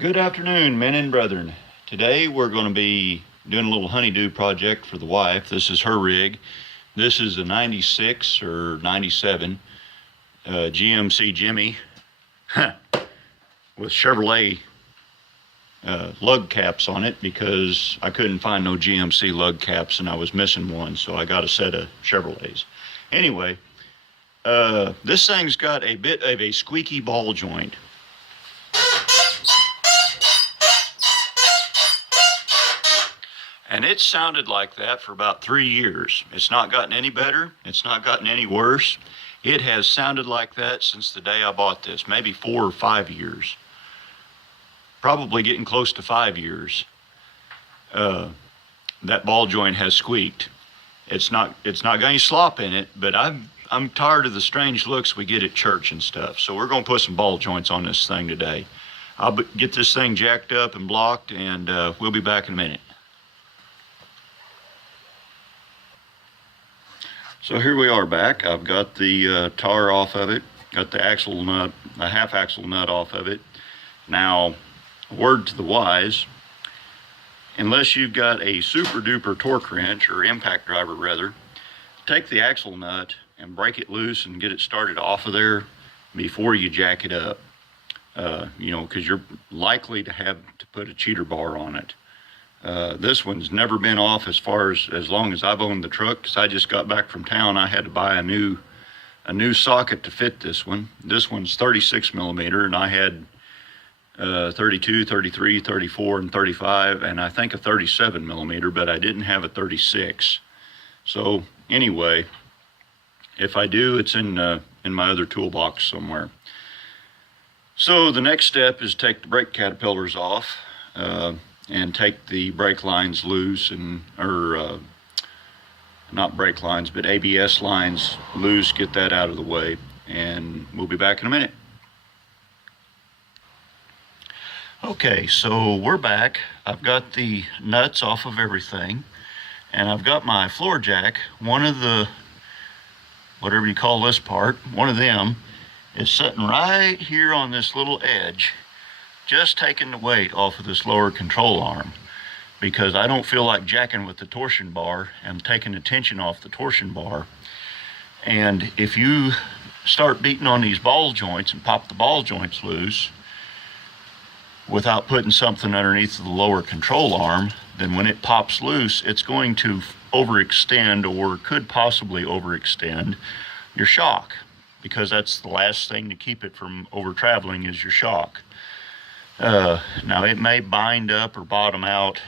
Good afternoon, men and brethren. Today we're going to be doing a little honeydew project for the wife. This is her rig. This is a 96 or 97 GMC Jimmy with Chevrolet lug caps on it because I couldn't find no GMC lug caps and I was missing one, so I got a set of Chevrolets. Anyway, this thing's got a bit of a squeaky ball joint. And it sounded like that for about 3 years. It's not gotten any better. It's not gotten any worse. It has sounded like that since the day I bought this, maybe 4 or 5 years. Probably getting close to 5 years. That ball joint has squeaked. It's not got any slop in it, but I'm tired of the strange looks we get at church and stuff. So we're gonna put some ball joints on this thing today. I'll get this thing jacked up and blocked, and we'll be back in a minute. So here we are back. I've got the tar off of it, got the axle nut, the half axle nut off of it. Now, word to the wise, unless you've got a super duper torque wrench or impact driver rather, take the axle nut and break it loose and get it started off of there before you jack it up. Because you're likely to have to put a cheater bar on it. This one's never been off as long as I've owned the truck, because I just got back from town. I had to buy a new socket to fit this one. This one's 36 millimeter, and I had 32, 33, 34, and 35, and I think a 37 millimeter, but I didn't have a 36. So anyway, if I do, it's in my other toolbox somewhere. So the next step is take the brake caterpillars off. And take the brake lines loose, or not brake lines, but ABS lines loose, get that out of the way, and we'll be back in a minute. Okay, so we're back. I've got the nuts off of everything, and I've got my floor jack. One of the, whatever you call this part, one of them is sitting right here on this little edge, just taking the weight off of this lower control arm, because I don't feel like jacking with the torsion bar and taking the tension off the torsion bar. And if you start beating on these ball joints and pop the ball joints loose without putting something underneath the lower control arm, then when it pops loose, it's going to overextend, or could possibly overextend, your shock, because that's the last thing to keep it from over traveling is your shock. Now it may bind up or bottom out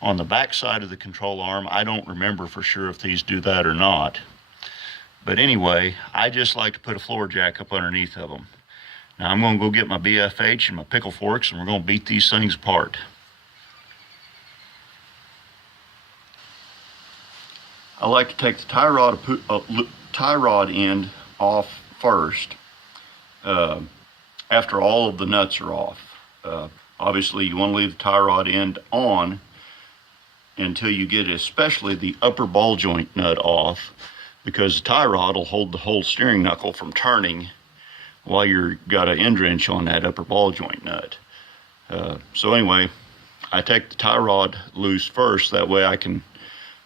on the back side of the control arm. I don't remember for sure if these do that or not. But anyway, I just like to put a floor jack up underneath of them. Now I'm going to go get my BFH and my pickle forks, and we're going to beat these things apart. I like to take the tie rod end off first. After all of the nuts are off. Obviously you want to leave the tie rod end on until you get especially the upper ball joint nut off, because the tie rod will hold the whole steering knuckle from turning while you've got an end wrench on that upper ball joint nut. So anyway, I take the tie rod loose first, that way I can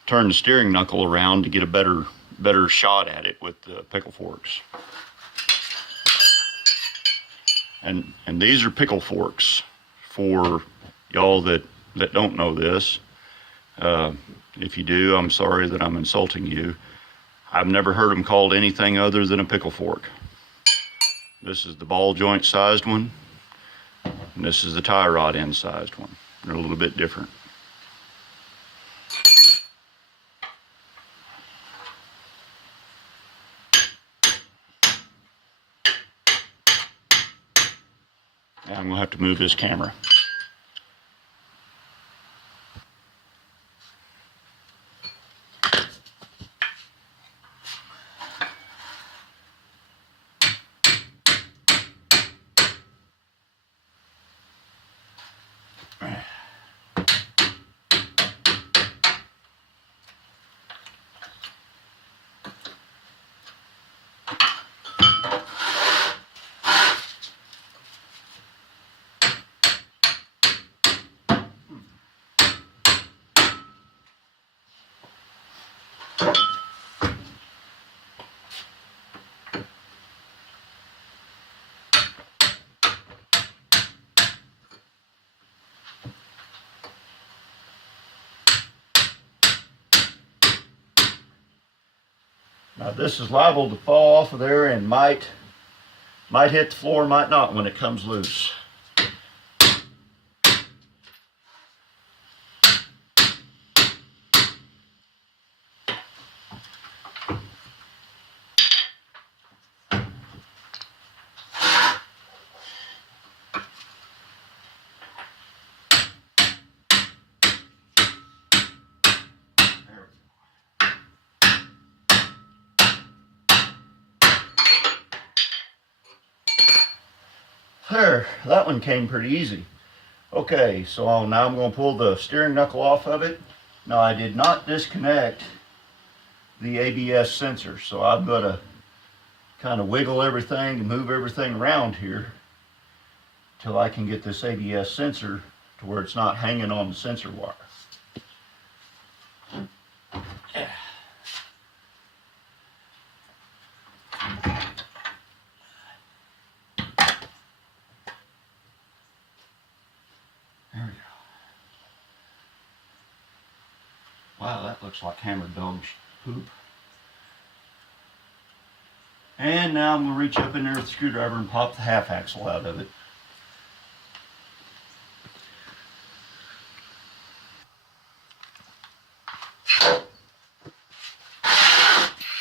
turn the steering knuckle around to get a better shot at it with the pickle forks. And these are pickle forks for y'all that don't know this. If you do, I'm sorry that I'm insulting you. I've never heard them called anything other than a pickle fork. This is the ball joint sized one, and this is the tie rod end sized one. They're a little bit different. I'm gonna have to move this camera. Now this is liable to fall off of there and might hit the floor, might not when it comes loose. There, that one came pretty easy. Okay, so now I'm going to pull the steering knuckle off of it. Now I did not disconnect the ABS sensor, so I've got to kind of wiggle everything and move everything around here till I can get this ABS sensor to where it's not hanging on the sensor wire. There we go. Wow, that looks like hammered dog poop. And now I'm going to reach up in there with the screwdriver and pop the half axle out of it.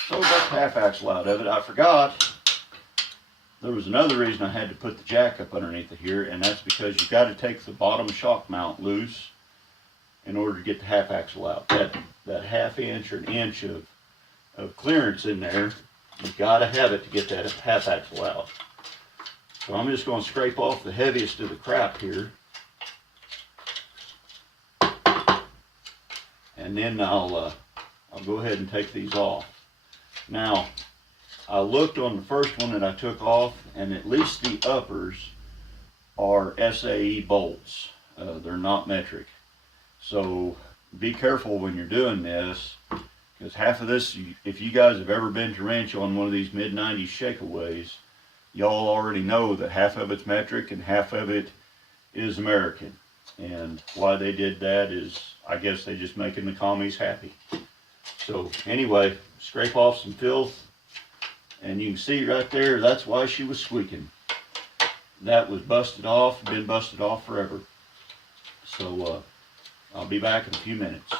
So we got the half axle out of it. I forgot there was another reason I had to put the jack up underneath of here, and that's because you've got to take the bottom shock mount loose in order to get the half axle out. That half inch or an inch of clearance in there, you've got to have it to get that half axle out. So I'm just going to scrape off the heaviest of the crap here, and then I'll go ahead and take these off. Now, I looked on the first one that I took off, and at least the uppers are SAE bolts. They're not metric. So be careful when you're doing this, because half of this, if you guys have ever been to wrench on one of these mid-90s shakeaways, y'all already know that half of it's metric and half of it is American. And why they did that is, I guess they just making the commies happy. So anyway, scrape off some filth, and you can see right there, that's why she was squeaking. That was busted off, been busted off forever. So I'll be back in a few minutes.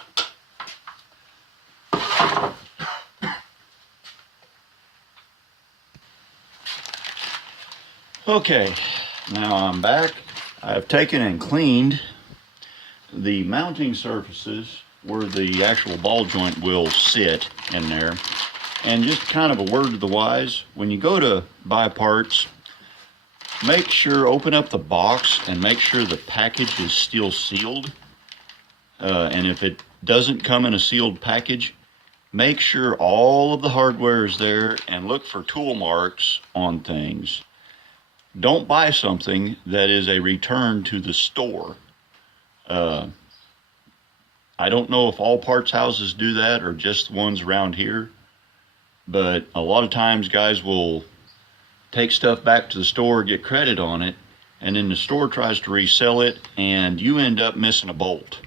Okay, now I'm back. I've taken and cleaned the mounting surfaces where the actual ball joint will sit in there. And just kind of a word to the wise, when you go to buy parts, make sure, open up the box and make sure the package is still sealed. And if it doesn't come in a sealed package, make sure all of the hardware is there and look for tool marks on things. Don't buy something that is a return to the store. I don't know if all parts houses do that or just the ones around here, but a lot of times guys will take stuff back to the store, get credit on it, and then the store tries to resell it, and you end up missing a bolt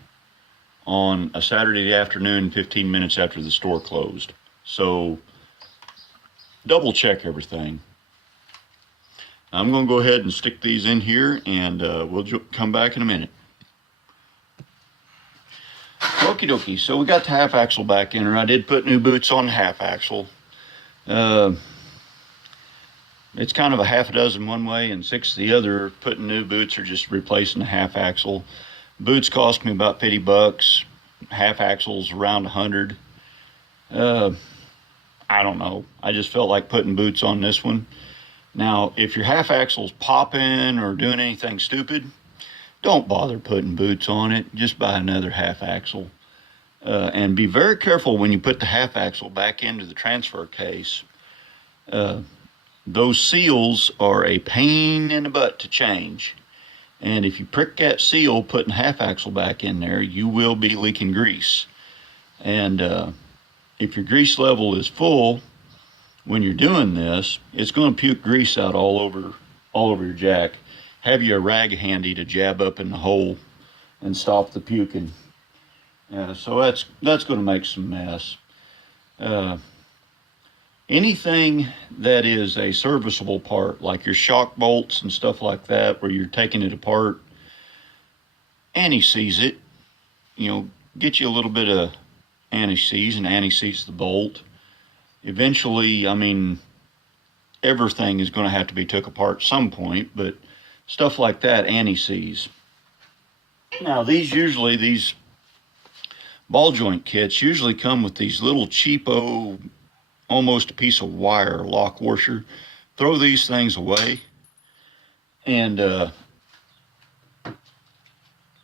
on a Saturday afternoon, 15 minutes after the store closed. So double check everything. I'm going to go ahead and stick these in here, and we'll come back in a minute. Okie dokie, so we got the half axle back in her. I did put new boots on the half axle. It's kind of a half a dozen one way and 6 the other. Putting new boots or just replacing the half axle. Boots cost me about $50. Half axle's around 100. I don't know. I just felt like putting boots on this one. Now, if your half axle's popping or doing anything stupid, don't bother putting boots on it. Just buy another half axle. And be very careful when you put the half axle back into the transfer case. Those seals are a pain in the butt to change. And if you prick that seal putting half axle back in there, you will be leaking grease. And if your grease level is full when you're doing this, it's going to puke grease out all over your jack. Have you a rag handy to jab up in the hole and stop the puking. So that's going to make some mess. Anything that is a serviceable part, like your shock bolts and stuff like that, where you're taking it apart, anti-seize it. You know, get you a little bit of anti-seize and anti-seize the bolt. Eventually, I mean, everything is going to have to be took apart at some point, but stuff like that, anti-seize. Now, these ball joint kits usually come with these little cheapo, almost a piece of wire lock washer. Throw these things away and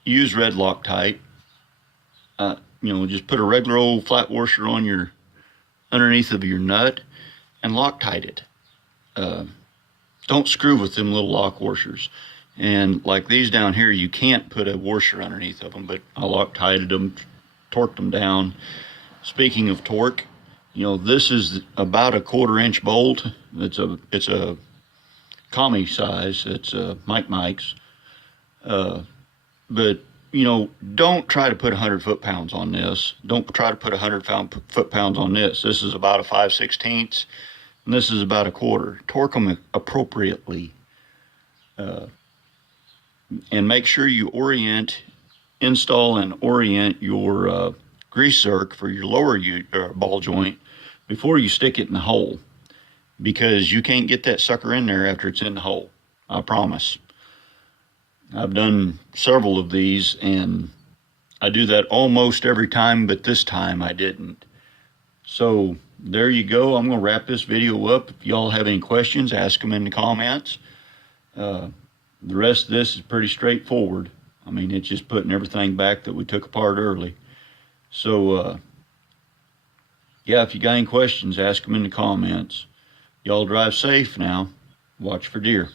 use red Loctite. You know, just put a regular old flat washer on your underneath of your nut and Loctite it. Don't screw with them little lock washers. And like these down here, you can't put a washer underneath of them, but I Loctited them, torqued them down. Speaking of torque, you know, this is about a 1/4 inch bolt. It's a commie size. It's Mike's. But you know, don't try to put 100 foot-pounds on this. Don't try to put 100 foot-pounds on this. This is about a 5/16, and this is about a 1/4. Torque them appropriately. And make sure you install and orient your grease zerk for your lower ball joint before you stick it in the hole, because you can't get that sucker in there after it's in the hole. I promise. I've done several of these, and I do that almost every time, but this time I didn't. So there you go. I'm going to wrap this video up. If y'all have any questions, ask them in the comments. The rest of this is pretty straightforward. I mean, it's just putting everything back that we took apart early. So, yeah, if you got any questions, ask them in the comments. Y'all drive safe now. Watch for deer.